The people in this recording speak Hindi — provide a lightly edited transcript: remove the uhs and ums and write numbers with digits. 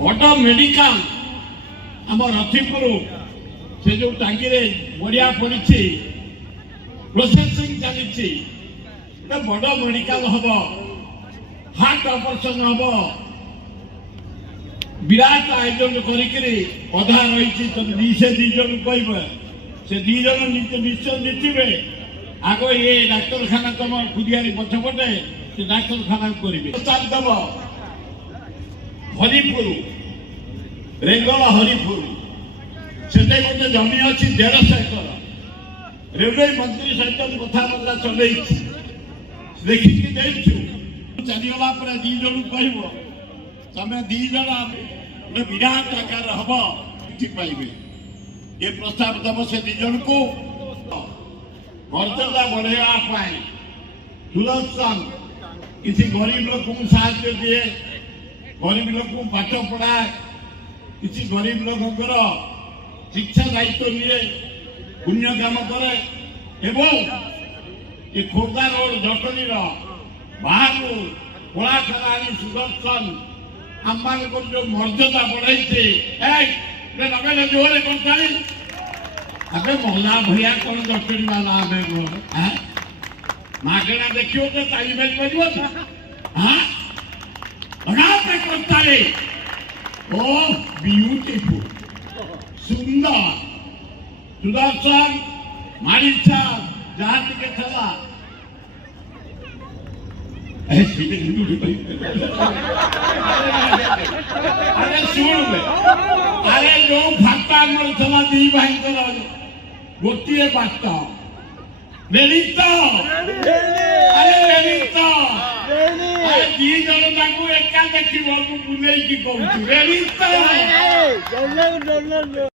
बड़ मेडिकल आम रथिपुर से जो टांगी बढ़िया पड़ी प्रोसेसिंग चली बड़ मेडिकल हम हार्ट ऑपरेशन हम विराट आयोजन करधा रही से दीज कह से दीज निश्चय जीतवे आग ये डाक्तखाना तुम खुदियारी पछपटे से डाक्तखाना करेंगे दब हरिपुर रेंगल हरिपुर से गोटे जमी अच्छी 150 एकर रेलवे मंत्री सहित कथबार्ता चल देखिकी चलीगला दीज कह तमें दीज गोटे विराट आकार हम पाइबे ये प्रस्ताव दब से दीज को मर्यादा बढ़ावा सुदर्शन किसी गरीब लोक साहाय्य दिए गरीब लोक पाठ पढ़ाए किसी गरीब लोकर शिक्षा दायित्व निए पुण्य काम करे ये खोर्धा रोड जटनी बाहर कलाखाना सुदर्शन आम मान जो मर्यादा बढ़ाई नगे जोरे कर अबे मोहल्ला भैया कौन डॉक्टरी वाला हमें मागना देखियो तो ताली बज करता ओ ब्यूटीफुल सुंदर सुदर्शन मारिचा जहाँ टिके चला अरे सुन अरे जो फाटा मर चला दी भाई कर गोटे बात रेडी तो अरे दी जन एका देखिए बुले कि कहूँ रेडी तो